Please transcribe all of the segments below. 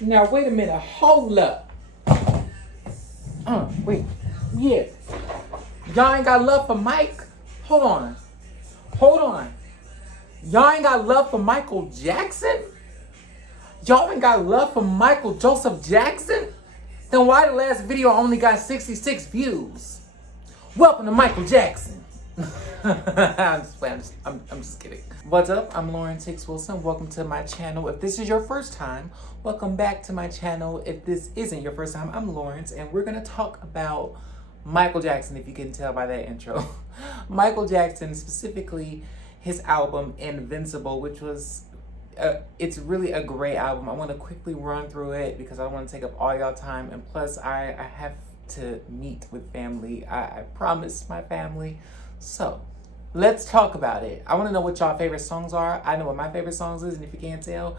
Now, wait a minute. Hold up. Wait. Yeah. Y'all ain't got love for Mike? Hold on. Hold on. Y'all ain't got love for Michael Jackson? Y'all ain't got love for Michael Joseph Jackson? Then why the last video only got 66 views? Welcome to Michael Jackson. I'm just playing. I'm just kidding. What's up? I'm Lawrence Hicks-Wilson. Welcome to my channel. If this is your first time, welcome back to my channel. If this isn't your first time, I'm Lawrence, and we're gonna talk about Michael Jackson, if you can tell by that intro. Michael Jackson, specifically his album Invincible, which was it's really a great album. I want to quickly run through it because I don't want to take up all y'all time, and plus I have to meet with family. I promised my family. So let's talk about it. I want to know what y'all favorite songs are. I know what my favorite songs is, and if you can't tell,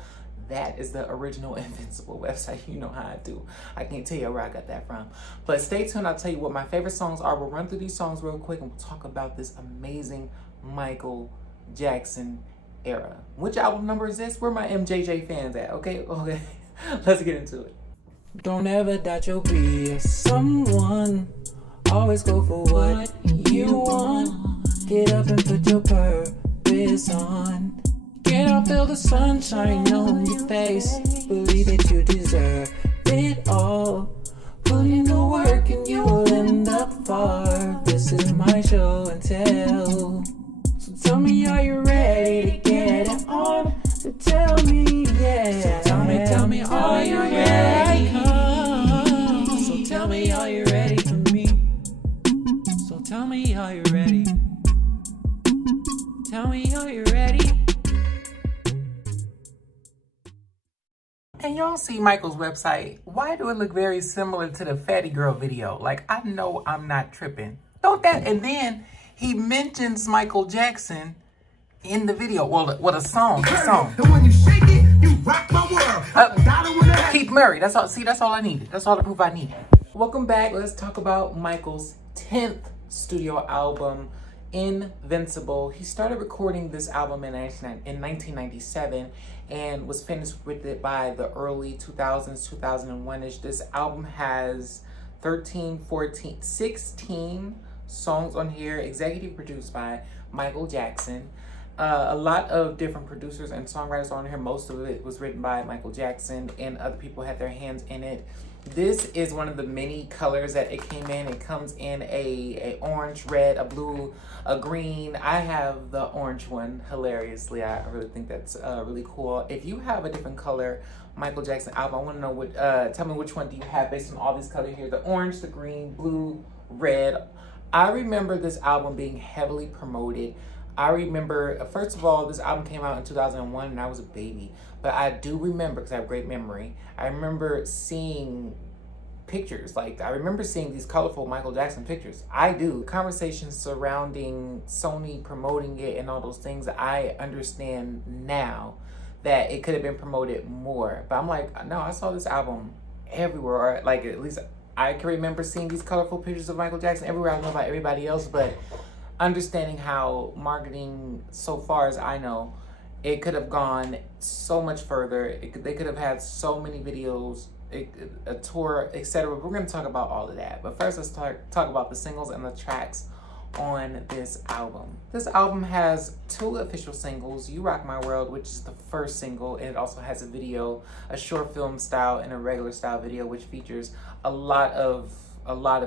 that is the original Invincible website. You know how I do. I can't tell you where I got that from. But stay tuned. I'll tell you what my favorite songs are. We'll run through these songs real quick and we'll talk about this amazing Michael Jackson era. Which album number is this? Where my MJJ fans at? Okay. Let's get into it. Don't ever doubt you'll be someone. Always go for what you want. Get up and put your purpose on. Get up, feel the sunshine on your face. Believe that you deserve it all. Put in the work and you will end up far. This is my show and tell. So tell me, are you ready to get it on? So tell me, yeah. So tell me, are you ready? So tell me, are you ready for me? So tell me, are you ready? Tell me, are you ready? And y'all see Michael's website. Why do it look very similar to the Fatty Girl video? Like, I know I'm not tripping. Don't that? And then he mentions Michael Jackson in the video. Well, what a song. The song. The one you shake it, you rock my world. Keith Murray. That's all. See, that's all I needed. That's all the proof I needed. Welcome back. Let's talk about Michael's 10th studio album, Invincible. He started recording this album in 1997 and was finished with it by the early 2000s, 2001-ish. This album has 16 songs on here, executive produced by Michael Jackson. A lot of different producers and songwriters on here. Most of it was written by Michael Jackson, and other people had their hands in it. This is one of the many colors that it came in. It comes in a orange, red, a blue, a green. I have the orange one, hilariously. I really think that's really cool. If you have a different color Michael Jackson album, I want to know what. Tell me which one do you have based on all these colors here. The orange, the green, blue, red. I remember this album being heavily promoted. I remember, first of all, this album came out in 2001 and I was a baby. But I do remember, because I have great memory, I remember seeing pictures. Like, I remember seeing these colorful Michael Jackson pictures. I do. Conversations surrounding Sony promoting it and all those things, I understand now that it could have been promoted more. But I'm like, no, I saw this album everywhere. Or like, at least I can remember seeing these colorful pictures of Michael Jackson everywhere. I don't know about everybody else, but understanding how marketing, so far as I know, it could have gone so much further. They could have had so many videos, a tour, etc. We're going to talk about all of that. But first, let's talk about the singles and the tracks on this album. This album has 2 official singles, You Rock My World, which is the first single, and it also has a video, a short film style and a regular style video, which features a lot of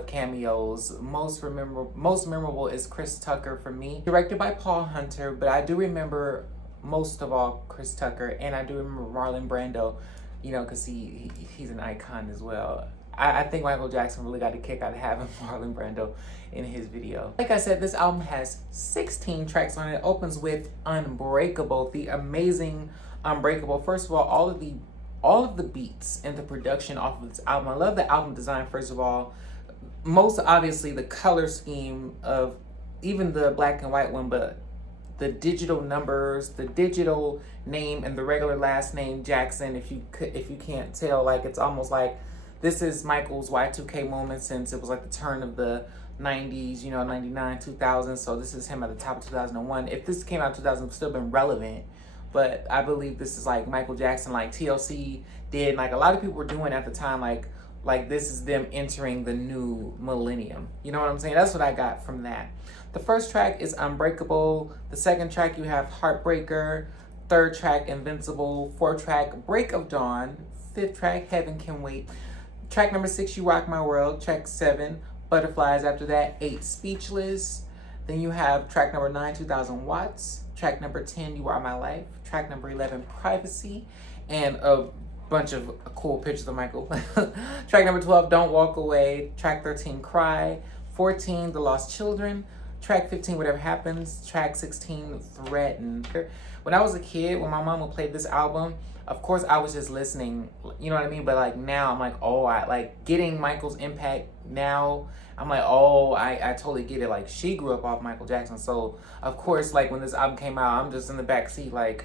cameos. Most memorable is Chris Tucker for me. Directed by Paul Hunter, but I do remember most of all Chris Tucker, and I do remember Marlon Brando, you know, because he's an icon as well. I think Michael Jackson really got a kick out of having Marlon Brando in his video. Like I said, this album has 16 tracks on it. It opens with Unbreakable, the amazing Unbreakable. First of all all of the beats and the production off of this album. I love the album design, first of all. Most obviously the color scheme of even the black and white one, but the digital numbers, the digital name, and the regular last name Jackson. If you can't tell, like, it's almost like this is Michael's Y2K moment, since it was like the turn of the 90s, you know, 99, 2000. So this is him at the top of 2001. If this came out in 2000, it would still been relevant but I believe this is like Michael Jackson, like TLC did, like a lot of people were doing at the time, like this is them entering the new millennium. You know what I'm saying? That's what I got from that. The first track is Unbreakable. The second track you have Heartbreaker. Third track Invincible. Fourth track Break of Dawn. Fifth track Heaven Can Wait. Track number 6, You Rock My World. Track 7, Butterflies. After that, 8, Speechless. Then you have track number 9, 2000 Watts. Track number 10, You Are My Life. Track number 11, Privacy. And a bunch of cool pictures of Michael. Track number 12, Don't Walk Away. Track 13, Cry. 14, The Lost Children. Track 15, Whatever Happens. Track 16, Threaten. When I was a kid, when my mom would play this album, of course I was just listening, you know what I mean? But like now I'm like, oh, I like getting Michael's impact now. I'm like, oh, I totally get it. Like she grew up off Michael Jackson. So of course, like when this album came out, I'm just in the back seat, like,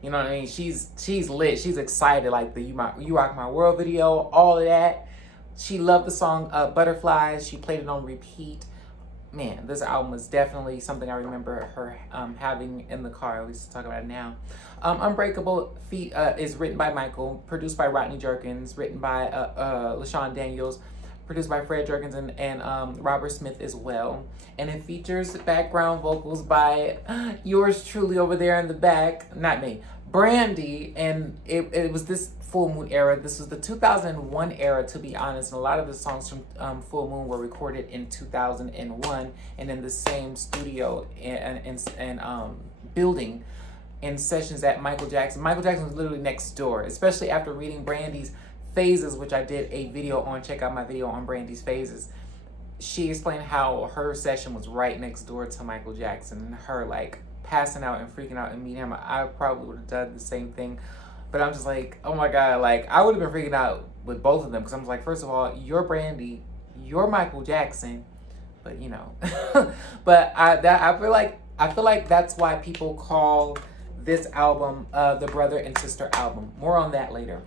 you know what I mean? She's lit. She's excited. Like the You Rock My World video, all of that. She loved the song Butterflies. She played it on repeat. Man, this album was definitely something I remember her having in the car. At least to talk about it now. Unbreakable is written by Michael, produced by Rodney Jerkins, written by LaShawn Daniels, produced by Fred Jerkins and Robert Smith as well. And it features background vocals by yours truly over there in the back, not me, Brandy. And it was this Full Moon era. This was the 2001 era, to be honest. And a lot of the songs from Full Moon were recorded in 2001 and in the same studio and building in sessions at Michael Jackson. Michael Jackson was literally next door, especially after reading Brandy's Phases, which I did a video on. Check out my video on Brandy's Phases. She explained how her session was right next door to Michael Jackson and her like passing out and freaking out and meeting him. I probably would have done the same thing. But I'm just like, oh my God, like I would have been freaking out with both of them because I'm like, first of all, you're Brandy, you're Michael Jackson, but you know, but I feel like that's why people call this album the brother and sister album. More on that later.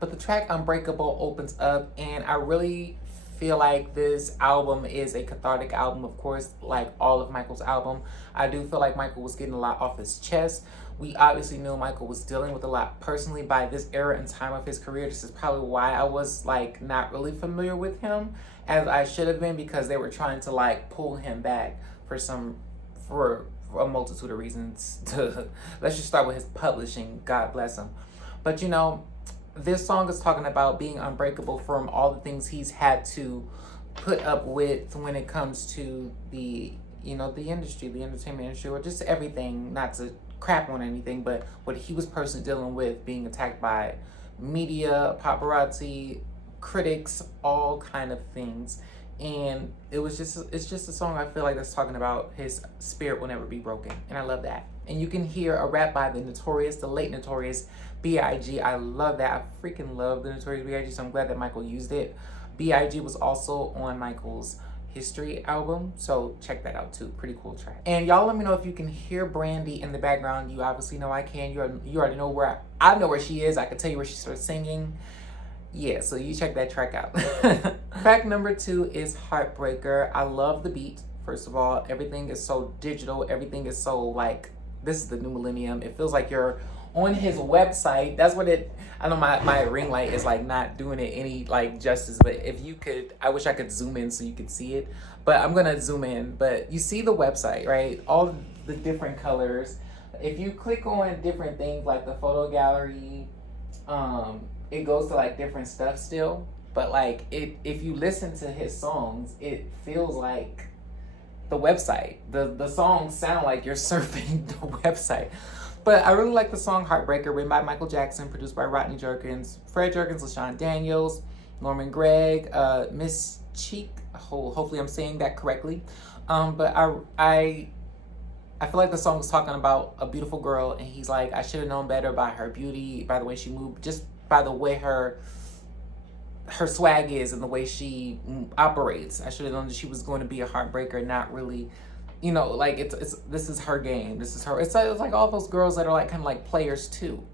But the track Unbreakable opens up, and I really feel like this album is a cathartic album. Of course, like all of Michael's album, I do feel like Michael was getting a lot off his chest. We obviously knew Michael was dealing with a lot personally by this era and time of his career. This is probably why I was like not really familiar with him as I should have been, because they were trying to like pull him back for a multitude of reasons. Let's just start with his publishing. God bless him. But you know, this song is talking about being unbreakable from all the things he's had to put up with when it comes to the, you know, the industry, the entertainment industry, or just everything, not to crap on anything, but what he was personally dealing with, being attacked by media, paparazzi, critics, all kind of things. And it's just a song I feel like that's talking about his spirit will never be broken. And I love that. And you can hear a rap by the late Notorious B.I.G. I love that. I freaking love the Notorious B.I.G. So I'm glad that Michael used it. B.I.G. was also on Michael's History album, so check that out too. Pretty cool track. And y'all let me know if you can hear Brandy in the background. You obviously know I can. You already know where I know where she is. I can tell you where she starts singing. Yeah, so you check that track out. Track number 2 is Heartbreaker. I love the beat. First of all, everything is so digital. Everything is so like, this is the new millennium. It feels like you're on his website. That's what it, I know my ring light is like not doing it any like justice, but if you could, I wish I could zoom in so you could see it, but I'm gonna zoom in. But you see the website, right? All the different colors. If you click on different things like the photo gallery, it goes to like different stuff still, but like if you listen to his songs, it feels like the website. The songs sound like you're surfing the website. But I really like the song Heartbreaker, written by Michael Jackson, produced by Rodney Jerkins, Fred Jerkins, LaShawn Daniels, Norman Gregg, Miss Cheek. Hopefully I'm saying that correctly. But I feel like the song is talking about a beautiful girl, and he's like, I should have known better by her beauty, by the way she moved, just by the way her swag is and the way she operates. I should have known that she was going to be a heartbreaker, not really, you know, like this is her game. This is her. It's like all those girls that are like kind of like players too.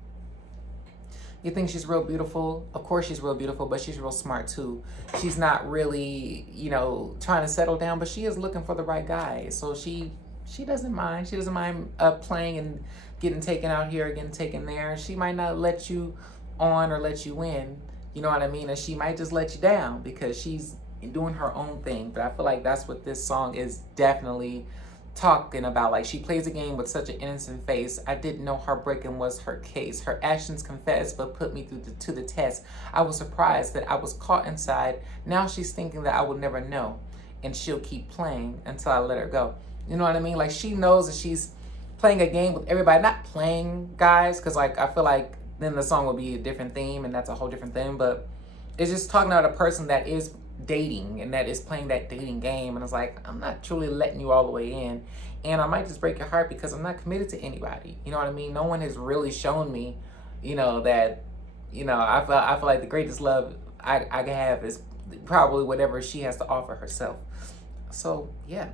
You think she's real beautiful? Of course she's real beautiful, but she's real smart too. She's not really, you know, trying to settle down, but she is looking for the right guy. So she doesn't mind. She doesn't mind playing and getting taken out here, getting taken there. She might not let you on or let you in, you know what I mean? And she might just let you down because she's doing her own thing. But I feel like that's what this song is definitely talking about. Like, she plays a game with such an innocent face. I didn't know heartbreaking was her case. Her actions confessed but put me to the test. I was surprised that I was caught inside. Now she's thinking that I will never know, and she'll keep playing until I let her go. You know what I mean? Like, she knows that she's playing a game with everybody. Not playing guys, because like I feel like then the song will be a different theme, and that's a whole different thing. But it's just talking about a person that is dating and that is playing that dating game, and it's like, I'm not truly letting you all the way in, and I might just break your heart because I'm not committed to anybody. You know what I mean? No one has really shown me, you know, that, you know, I feel like the greatest love I can have is probably whatever she has to offer herself. So yeah.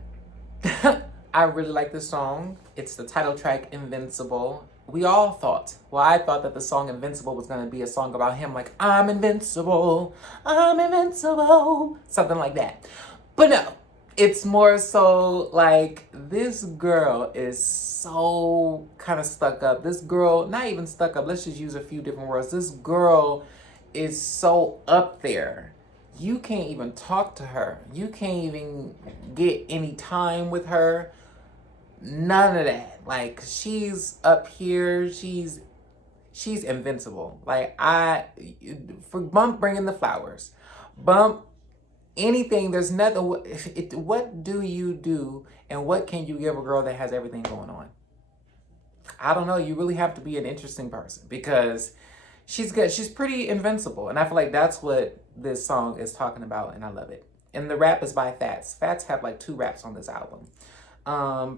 I really like this song. It's the title track, Invincible. We all thought, well, I thought that the song Invincible was going to be a song about him, like, I'm invincible, something like that. But no, it's more so like, this girl is so kind of stuck up. This girl, not even stuck up, let's just use a few different words. This girl is so up there. You can't even talk to her. You can't even get any time with her. None of that. Like, she's up here. She's invincible. Like, for Bump bringing the flowers, Bump anything. There's nothing. What do you do, and what can you give a girl that has everything going on? I don't know. You really have to be an interesting person because she's good. She's pretty invincible, and I feel like that's what this song is talking about, and I love it. And the rap is by Fats. Fats have like 2 raps on this album.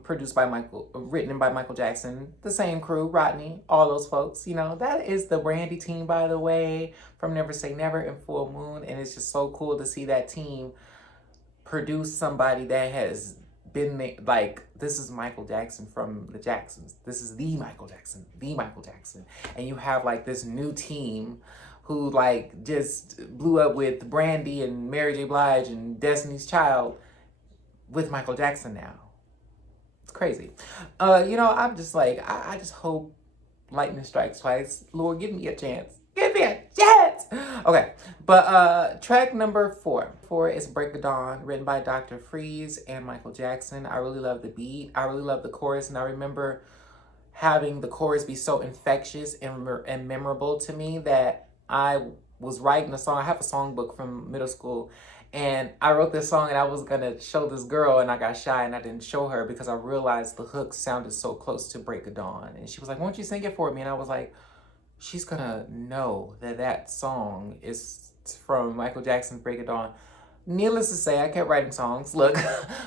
Produced by written by Michael Jackson, the same crew, Rodney, all those folks. You know, that is the Brandy team, by the way, from Never Say Never and Full Moon. And it's just so cool to see that team produce somebody that has been there. Like, this is Michael Jackson from the Jacksons. This is the Michael Jackson. And you have like this new team who like just blew up with Brandy and Mary J. Blige and Destiny's Child with Michael Jackson now. Crazy. You know, I'm just like, I just hope lightning strikes twice. Lord, give me a chance. Give me a chance. Okay, but track number 4. 4 is Break of Dawn, written by Dr. Freeze and Michael Jackson. I really love the beat. I really love the chorus, and I remember having the chorus be so infectious and memorable to me that I was writing a song. I have a songbook from middle school, and I wrote this song, and I was gonna show this girl, and I got shy and I didn't show her because I realized the hook sounded so close to Break of Dawn. And she was like, won't you sing it for me? And I was like, she's gonna know that song is from Michael Jackson's Break of Dawn. Needless to say, I kept writing songs, look,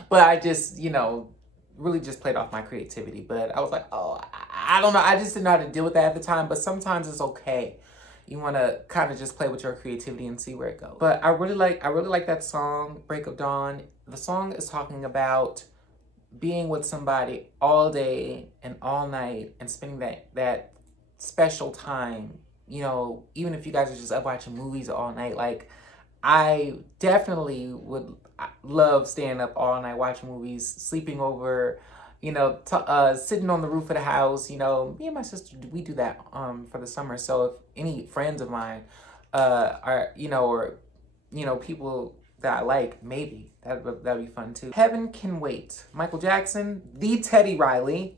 but I just, you know, really just played off my creativity. But I was like, oh, I don't know. I just didn't know how to deal with that at the time, but sometimes it's okay. You want to kind of just play with your creativity and see where it goes. But I really like that song, Break of Dawn. The song is talking about being with somebody all day and all night and spending that special time. You know, even if you guys are just up watching movies all night. Like, I definitely would love staying up all night watching movies, sleeping over, you know, sitting on the roof of the house. You know, me and my sister, we do that for the summer. So if any friends of mine are, you know, or, you know, people that I like, maybe that'd be fun too. Heaven Can Wait, Michael Jackson, the Teddy Riley.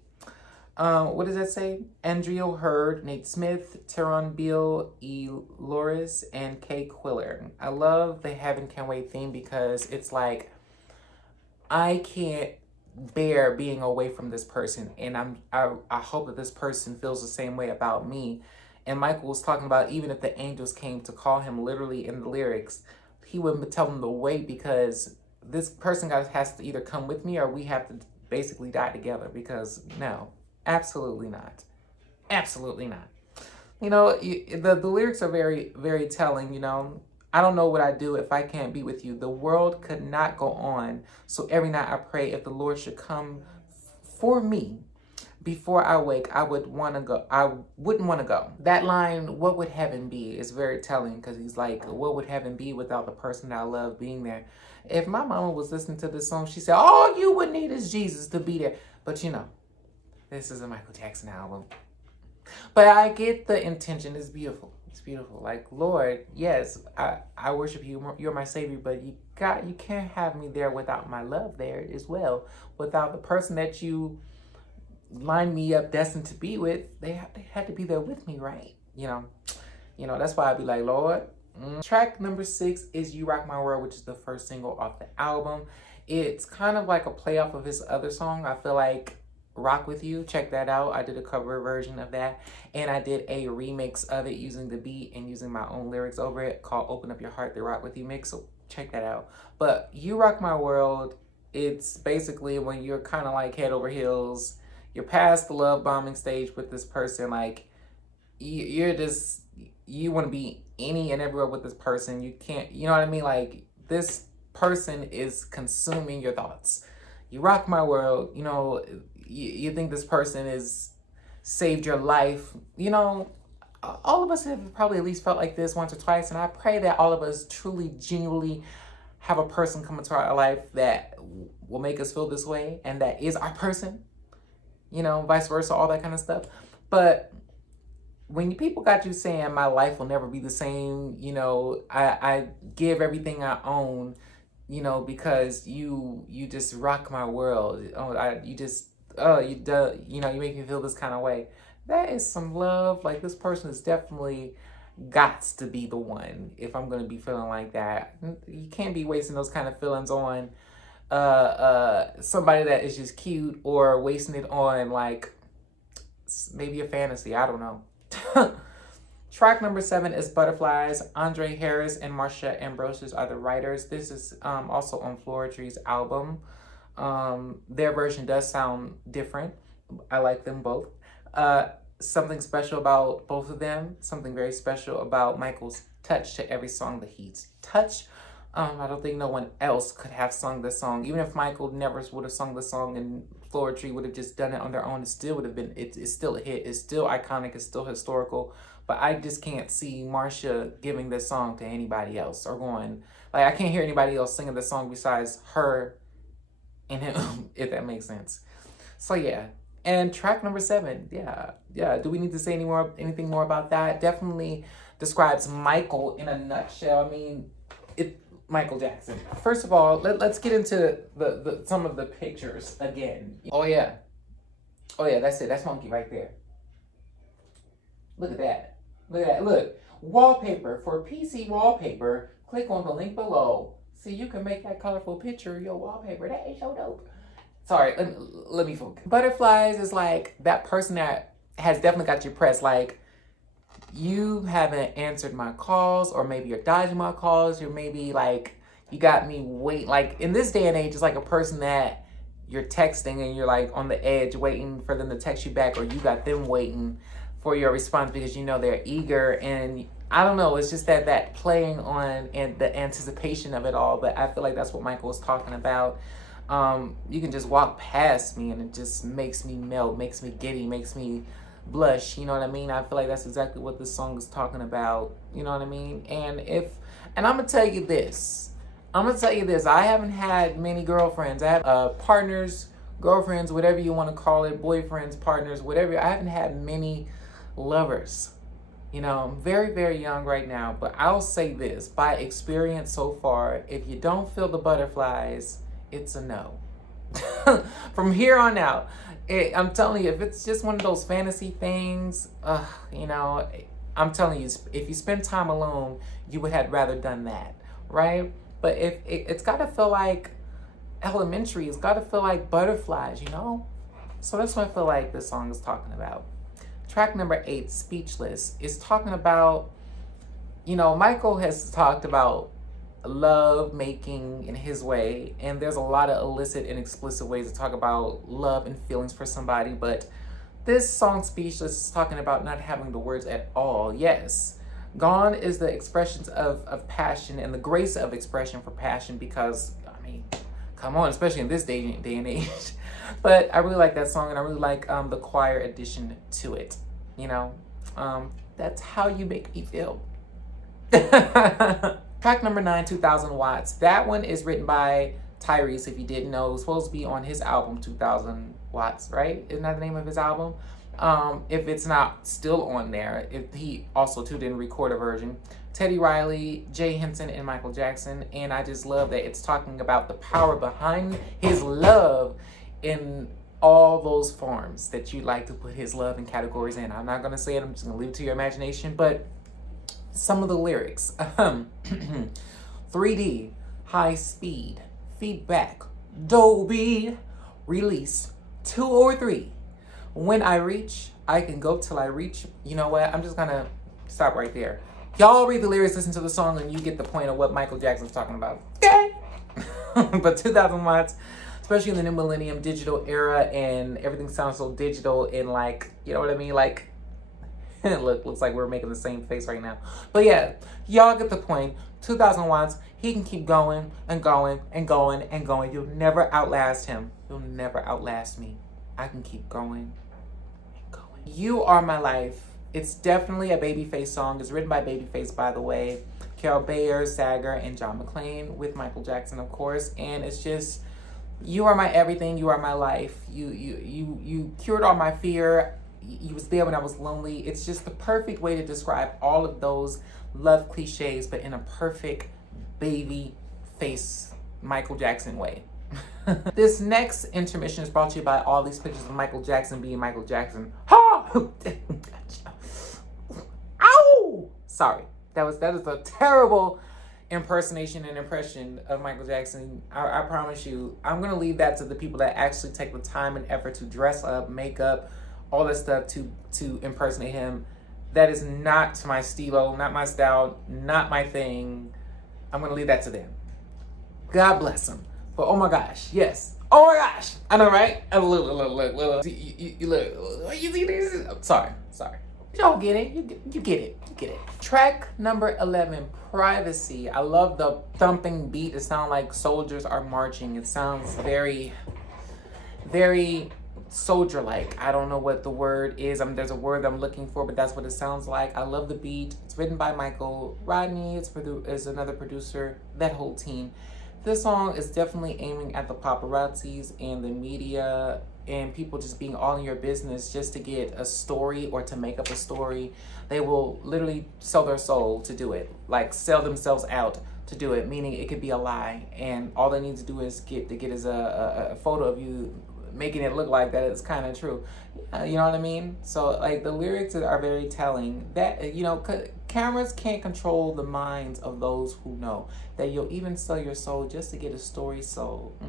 What does that say? Andrea Hurd, Nate Smith, Teron Beale, E. Loris, and Kay Quiller. I love the Heaven Can Wait theme because it's like, I can't bear being away from this person, and I hope that this person feels the same way about me. And Michael was talking about, even if the angels came to call him, literally in the lyrics, he wouldn't tell them to wait because this person has to either come with me or we have to basically die together, because no, absolutely not. Absolutely not. You know, the lyrics are very, very telling, you know. I don't know what I'd do if I can't be with you. The world could not go on. So every night I pray, if the Lord should come for me before I wake, I wouldn't want to go. That line, what would heaven be, is very telling, because he's like, what would heaven be without the person that I love being there? If my mama was listening to this song, she said, all you would need is Jesus to be there. But you know, This is a Michael Jackson album. But I get the intention. It's beautiful. It's beautiful. Like, Lord, yes, I worship you. You're my savior, but you can't have me there without my love there as well. Without the person that you lined me up destined to be with, they had to be there with me, right? You know, that's why I'd be like, Lord. Track number 6 is You Rock My World, which is the first single off the album. It's kind of like a play off of his other song. I feel like Rock With You. Check that out. I did a cover version of that. And I did a remix of it using the beat and using my own lyrics over it called Open Up Your Heart, the Rock With You mix. So check that out. But You Rock My World, it's basically when you're kind of like head over heels. You're past the love bombing stage with this person. Like, you want to be any and everywhere with this person. You can't, you know what I mean? Like, this person is consuming your thoughts. You rock my world. You know, you think this person is saved your life. You know, all of us have probably at least felt like this once or twice. And I pray that all of us truly, genuinely have a person come into our life that will make us feel this way. And that is our person. You know, vice versa, all that kind of stuff. But when people got you saying my life will never be the same, you know, I give everything I own, you know, because you just rock my world. You make me feel this kind of way. That is some love. Like, this person is definitely gots to be the one if I'm going to be feeling like that. You can't be wasting those kind of feelings on somebody that is just cute, or wasting it on like maybe a fantasy. I don't know. Track number 7 is Butterflies. Andre Harris and Marsha Ambrosius are the writers. This is also on Floetry's album. Their version does sound different. I like them both. Something special about both of them. Something very special about Michael's touch to every song that he's touched. I don't think no one else could have sung this song. Even if Michael never would have sung the song and Floetry would have just done it on their own, it still would have been, it's still a hit. It's still iconic. It's still historical. But I just can't see Marsha giving this song to anybody else, or going, like, I can't hear anybody else singing this song besides her and him, if that makes sense. So yeah. And track number 7, yeah. Do we need to say anything more about that? Definitely describes Michael in a nutshell. I mean, Michael Jackson. First of all, let's get into the some of the pictures again. Oh yeah, that's it. That's Monkey right there. Look at that. Look, wallpaper. For PC wallpaper, click on the link below. See, you can make that colorful picture your wallpaper. That is so dope. Sorry, let me focus. Butterflies is like that person that has definitely got you pressed. Like, you haven't answered my calls, or maybe you're dodging my calls. You're maybe like, you got me wait. Like, in this day and age, it's like a person that you're texting and you're like on the edge waiting for them to text you back, or you got them waiting for your response because you know they're eager. And I don't know, it's just that playing on and the anticipation of it all. But I feel like that's what Michael was talking about. You can just walk past me and it just makes me melt, makes me giddy, makes me blush. You know what I mean? I feel like that's exactly what this song is talking about. You know what I mean? And I'm gonna tell you this. I haven't had many girlfriends. I have partners, girlfriends, whatever you want to call it, boyfriends, partners, whatever. I haven't had many lovers. You know, I'm very, very young right now, but I'll say this, by experience so far, if you don't feel the butterflies, it's a no. From here on out, I'm telling you, if it's just one of those fantasy things, you know, I'm telling you, if you spend time alone, you would have rather done that, right? But if it's got to feel like elementary, it's got to feel like butterflies, you know? So that's what I feel like this song is talking about. Track number 8, Speechless, is talking about, you know, Michael has talked about love making in his way, and there's a lot of illicit and explicit ways to talk about love and feelings for somebody, but this song, Speechless, is talking about not having the words at all. Yes, gone is the expressions of passion and the grace of expression for passion, because, I mean, come on, especially in this day and age. But I really like that song, and I really like the choir addition to it. You know, that's how you make me feel. Track number 9, 2000 Watts. That one is written by Tyrese, if you didn't know, it was supposed to be on his album 2000 Watts, right? Isn't that the name of his album? If it's not still on there, if he also too didn't record a version. Teddy Riley, Jay Henson, and Michael Jackson. And I just love that it's talking about the power behind his love in all those forms that you like to put his love and categories in. I'm not going to say it. I'm just going to leave it to your imagination. But some of the lyrics. 3D, high speed, feedback, Dolby, release, 2 or 3. When I reach, I can go till I reach. You know what? I'm just going to stop right there. Y'all read the lyrics, listen to the song, and you get the point of what Michael Jackson's talking about. Okay? But 2000 Watts, especially in the new millennium digital era, and everything sounds so digital and like, you know what I mean? Like, looks like we're making the same face right now. But yeah, y'all get the point. 2000 Watts, he can keep going and going and going and going. You'll never outlast him. You'll never outlast me. I can keep going and going. You Are My Life. It's definitely a Babyface song. It's written by Babyface, by the way. Carol Bayer, Sager, and John McClane, with Michael Jackson, of course. And it's just, you are my everything. You are my life. You cured all my fear. You was there when I was lonely. It's just the perfect way to describe all of those love cliches, but in a perfect baby face Michael Jackson way. This next intermission is brought to you by all these pictures of Michael Jackson being Michael Jackson. Ha! Ow! Sorry. That is a terrible impersonation and impression of Michael Jackson. I promise you, I'm going to leave that to the people that actually take the time and effort to dress up, make up, all that stuff to impersonate him. That is not my stilo, not my style, not my thing. I'm going to leave that to them. God bless them. But oh my gosh, yes. Oh my gosh. I know, right? Look. You see this? Sorry. Y'all get it. You get it. Track number 11, Privacy. I love the thumping beat. It sounds like soldiers are marching. It sounds very, very soldier-like. I don't know what the word is. There's a word I'm looking for, but that's what it sounds like. I love the beat. It's written by Michael Rodney. It's another producer, that whole team. This song is definitely aiming at the paparazzis and the media and people just being all in your business just to get a story or to make up a story. They will literally sell their soul to do it, like sell themselves out to do it, meaning it could be a lie, and all they need to do is get is a photo of you making it look like that it's kind of true. You know what I mean? So like the lyrics are very telling that, you know, cameras can't control the minds of those who know that you'll even sell your soul just to get a story sold.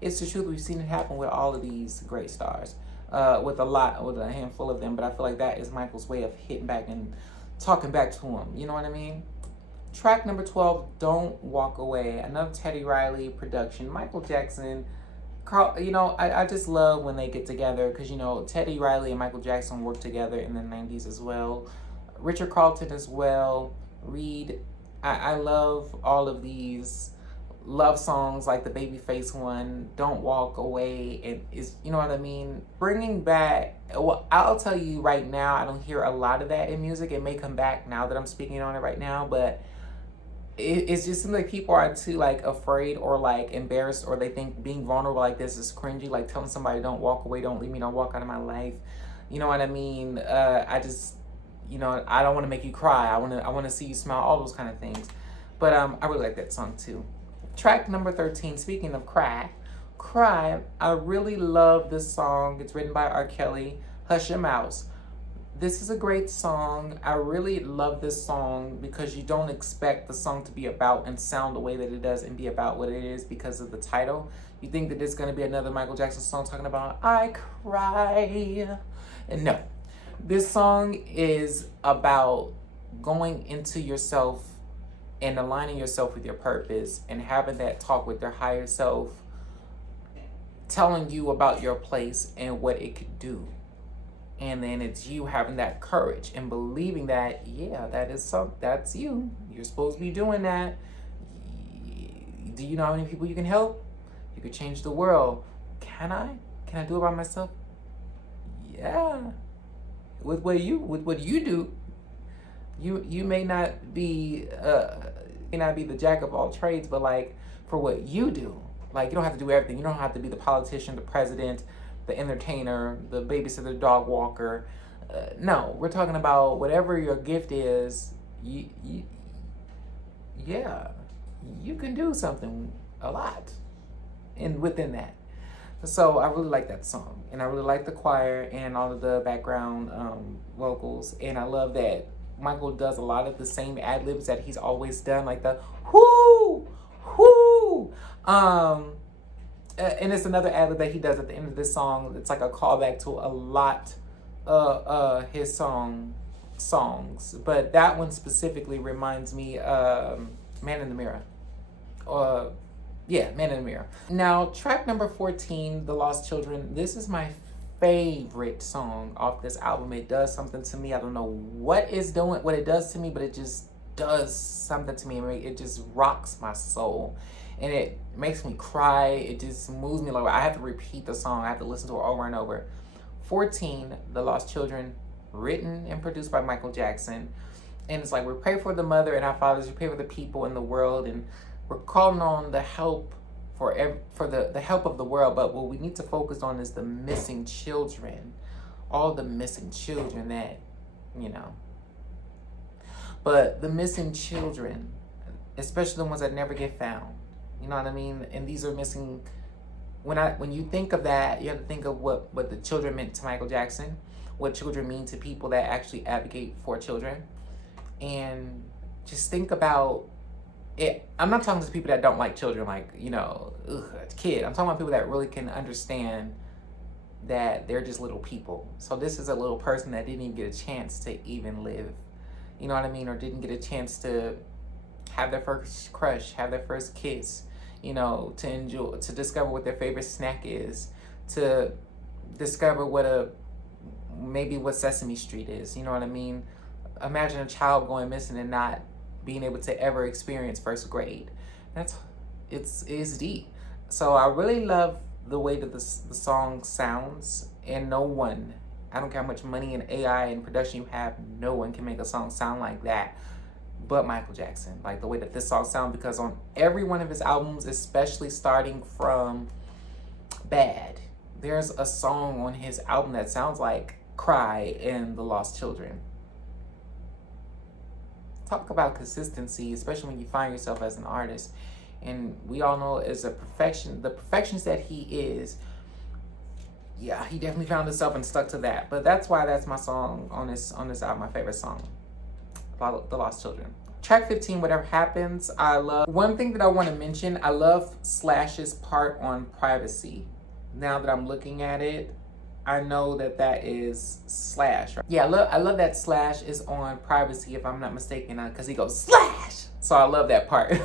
It's the truth. We've seen it happen with all of these great stars, with a handful of them, but I feel like that is Michael's way of hitting back and talking back to him. You know what I mean? Track number 12, Don't Walk Away. Another Teddy Riley production. Michael Jackson, Carl, you know, I just love when they get together because, you know, Teddy Riley and Michael Jackson worked together in the 90s as well. Richard Carlton as well. Reed. I love all of these love songs like the Babyface one, Don't Walk Away, and is, you know what I mean? Bringing back, well, I'll tell you right now, I don't hear a lot of that in music. It may come back now that I'm speaking on it right now, but it's just seems like people are too like afraid or like embarrassed, or they think being vulnerable like this is cringy, like telling somebody don't walk away, don't leave me, don't walk out of my life. You know what I mean? I just, you know, I don't want to make you cry. I want to see you smile, all those kind of things. But I really like that song too. Track number 13, speaking of Cry, I really love this song. It's written by R. Kelly, Hush Your Mouse. This is a great song. I really love this song because you don't expect the song to be about and sound the way that it does and be about what it is because of the title. You think that it's going to be another Michael Jackson song talking about, I cry. And no, this song is about going into yourself and aligning yourself with your purpose and having that talk with your higher self, telling you about your place and what it could do. And then it's you having that courage and believing that, yeah, that's you. You're supposed to be doing that. Do you know how many people you can help? You could change the world. Can I? Can I do it by myself? Yeah. With what you do, you may not be the jack of all trades, but like for what you do, Like, you don't have to do everything. You don't have to be the politician, the president, the entertainer, the babysitter, the dog walker. No, we're talking about whatever your gift is. Yeah, you can do something a lot, and within that. So I really like that song, and I really like the choir and all of the background vocals, and I love that Michael does a lot of the same ad libs that he's always done, like the whoo, whoo. And it's another ad lib that he does at the end of this song. It's like a callback to a lot of his songs, but that one specifically reminds me of Man in the Mirror. Yeah, Man in the Mirror. Now, track number 14, The Lost Children. This is my favorite song off this album. It does something to me. I don't know what it does to me, but it just does something to me. It just rocks my soul. And it makes me cry. It just moves me. Like, I have to repeat the song. I have to listen to it over and over. 14, The Lost Children, written and produced by Michael Jackson. And it's like, we pray for the mother and our fathers. We pray for the people in the world. And we're calling on the help for the help of the world. But what we need to focus on is the missing children. All the missing children that, you know. But the missing children, especially the ones that never get found. You know what I mean? And these are missing. When you think of that, you have to think of what the children meant to Michael Jackson, what children mean to people that actually advocate for children. And just think about it. I'm not talking to people that don't like children, like, you know, a kid. I'm talking about people that really can understand that they're just little people. So this is a little person that didn't even get a chance to even live. You know what I mean? Or didn't get a chance to have their first crush, have their first kiss, you know, to enjoy, to discover what their favorite snack is, to discover what Sesame Street is. You know what I mean? Imagine a child going missing and not being able to ever experience first grade. It's deep. So I really love the way that the song sounds, and I don't care how much money and AI and production you have, no one can make a song sound like that but Michael Jackson. Like the way that this song sounds, because on every one of his albums, especially starting from Bad, there's a song on his album that sounds like Cry and The Lost Children. Talk about consistency, especially when you find yourself as an artist. And we all know the perfectionist that he is, yeah, he definitely found himself and stuck to that. But that's why that's my song on this album, my favorite song, The Lost Children. Track 15, Whatever Happens, I love. One thing that I want to mention, I love Slash's part on Privacy. Now that I'm looking at it, I know that is Slash. Right? Yeah, I love that Slash is on Privacy, if I'm not mistaken, because he goes Slash. So I love that part.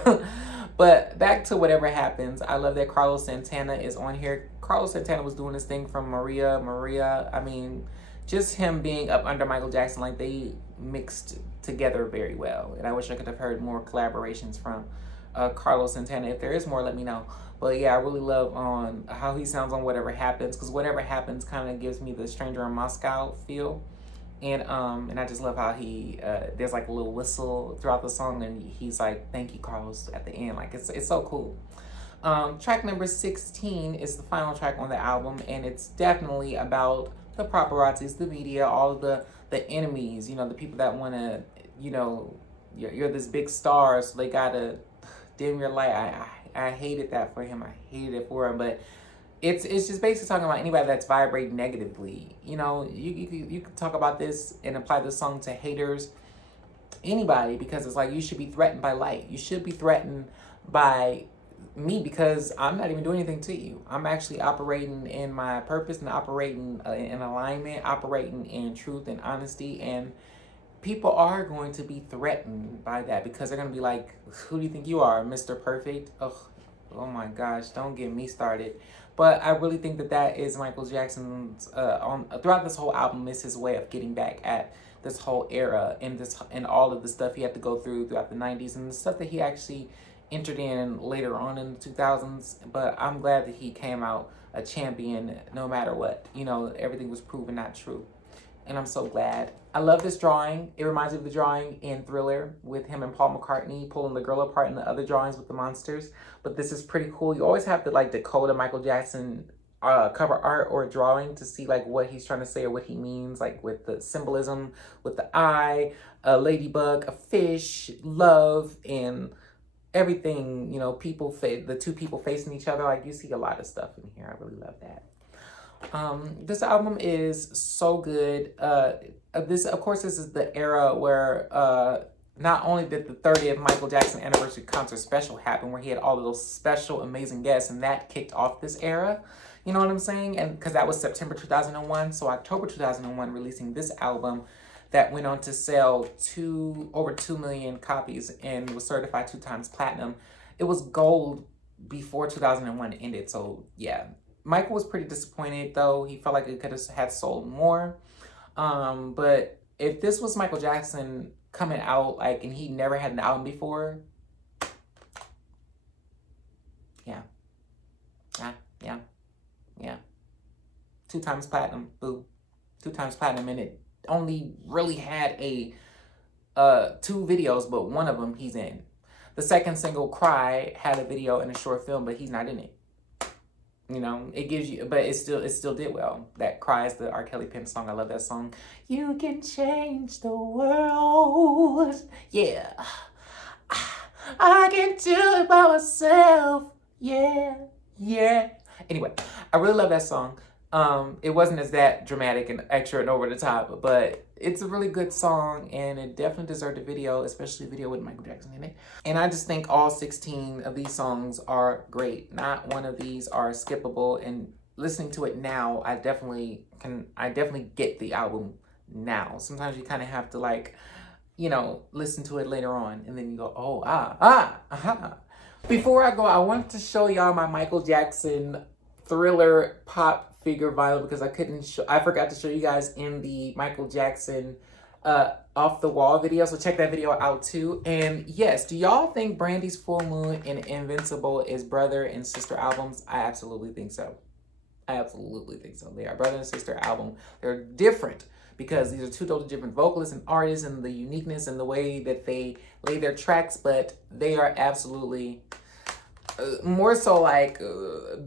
But back to Whatever Happens, I love that Carlos Santana is on here. Carlos Santana was doing this thing from Maria. I mean, just him being up under Michael Jackson, like they mixed together very well. And I wish I could have heard more collaborations from Carlos Santana. If there is more, let me know. But yeah, I really love on how he sounds on Whatever Happens, because Whatever Happens kind of gives me the Stranger in Moscow feel. And I just love how he there's like a little whistle throughout the song, and he's like, "Thank you, Carlos," at the end. Like it's so cool. Track number 16 is the final track on the album, and it's definitely about the paparazzis, the media, all of the enemies. You know, the people that want to, you know, you're this big star, so they gotta dim your light. I hated that for him. I hated it for him, but it's just basically talking about anybody that's vibrating negatively. You know, you can talk about this and apply this song to haters, anybody, because it's like you should be threatened by light. You should be threatened by me, because I'm not even doing anything to you. I'm actually operating in my purpose and operating in alignment, operating in truth and honesty, and people are going to be threatened by that, because they're going to be like, who do you think you are, Mr. Perfect? Oh my gosh, don't get me started. But I really think that is Michael Jackson's, throughout this whole album, is his way of getting back at this whole era and all of the stuff he had to go through throughout the 90s and the stuff that he actually entered in later on in the 2000s. But I'm glad that he came out a champion no matter what. You know, everything was proven not true. and I'm so glad. I love this drawing. It reminds me of the drawing in Thriller with him and Paul McCartney pulling the girl apart in the other drawings with the monsters. But this is pretty cool. You always have to like decode a Michael Jackson cover art or drawing to see like what he's trying to say or what he means, like with the symbolism, with the eye, a ladybug, a fish, love, and everything, you know, the two people facing each other. Like, you see a lot of stuff in here. I really love that. This album is so good. This is the era where not only did the 30th Michael Jackson anniversary concert special happen, where he had all of those special amazing guests, and that kicked off this era. You know what I'm saying? And because that was September 2001, so October 2001, releasing this album that went on to sell over 2 million copies and was certified 2 times platinum. It was gold before 2001 ended. So yeah, Michael was pretty disappointed though. He felt like it could have had sold more. But if this was Michael Jackson coming out like, and he never had an album before, yeah. 2 times platinum, boo. 2 times platinum, and it only really had 2 videos, but one of them he's in. The second single, Cry, had a video and a short film, but he's not in it. You know, it gives you, but it still did well. That Cry is the R. Kelly Pimp song. I love that song. You can change the world. Yeah. I can do it by myself. Yeah. Anyway, I really love that song. It wasn't as that dramatic and extra and over the top, but it's a really good song, and it definitely deserved a video, especially a video with Michael Jackson in it. And I just think all 16 of these songs are great. Not one of these are skippable, and listening to it now, I definitely get the album now. Sometimes you kind of have to like, you know, listen to it later on, and then you go, oh, aha. Before I go, I want to show y'all my Michael Jackson Thriller pop figure vinyl, because I forgot to show you guys in the Michael Jackson Off the Wall video, so check that video out too. And yes, do y'all think Brandy's Full Moon and Invincible is brother and sister albums? I absolutely think so. They are brother and sister album. They're different because these are two totally different vocalists and artists, and the uniqueness and the way that they lay their tracks, but they are absolutely more so like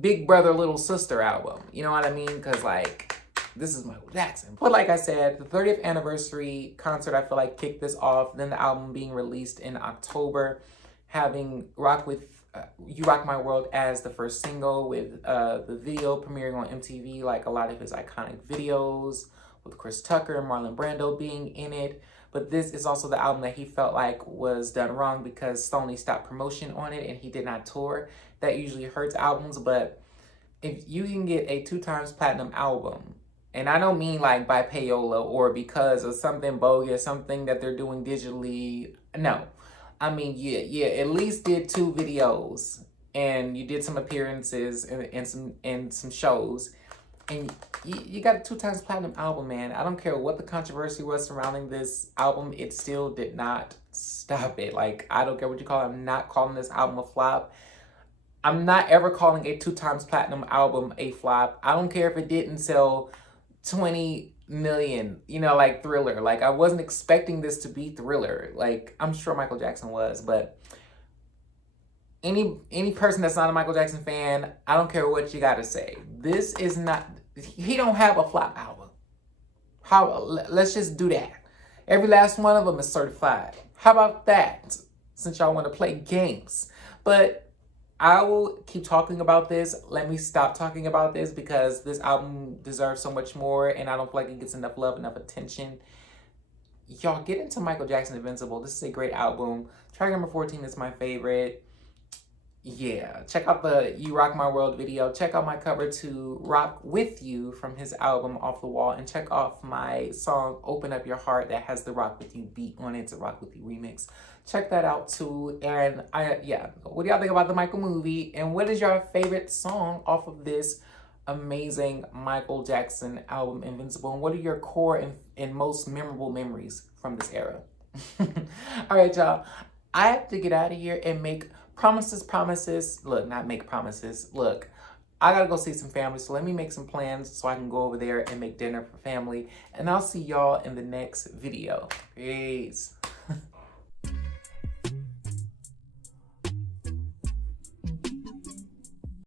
big brother, little sister album. You know what I mean? Because like, this is Michael Jackson. But like I said, the 30th anniversary concert, I feel like kicked this off. Then the album being released in October, having You Rock My World as the first single, with the video premiering on MTV, like a lot of his iconic videos, with Chris Tucker and Marlon Brando being in it. But this is also the album that he felt like was done wrong because Sony stopped promotion on it and he did not tour. That usually hurts albums, but if you can get a 2 times platinum album, and I don't mean like by payola or because of something bogus, something that they're doing digitally, no. I mean, yeah, at least did 2 videos, and you did some appearances and some shows, and you got a 2 times platinum album, man. I don't care what the controversy was surrounding this album, it still did not stop it. Like, I don't care what you call it. I'm not calling this album a flop. I'm not ever calling a 2 times platinum album a flop. I don't care if it didn't sell 20 million, you know, like Thriller. Like, I wasn't expecting this to be Thriller. Like, I'm sure Michael Jackson was, but any person that's not a Michael Jackson fan, I don't care what you gotta say. This is not, he don't have a flop album. Let's just do that. Every last one of them is certified. How about that? Since y'all want to play games. But I will keep talking about this. Let me stop talking about this because this album deserves so much more, and I don't feel like it gets enough love, enough attention. Y'all get into Michael Jackson Invincible. This is a great album. Track number 14 is my favorite. Yeah, check out the You Rock My World video. Check out my cover to Rock With You from his album Off the Wall. And check off my song Open Up Your Heart that has the Rock With You beat on it. It's a Rock With You remix. Check that out too. And what do y'all think about the Michael movie? And what is your favorite song off of this amazing Michael Jackson album Invincible? And what are your core and most memorable memories from this era? All right, y'all. I have to get out of here and make promises. Look, not make promises. Look, I gotta go see some family, so let me make some plans so I can go over there and make dinner for family. And I'll see y'all in the next video. Peace.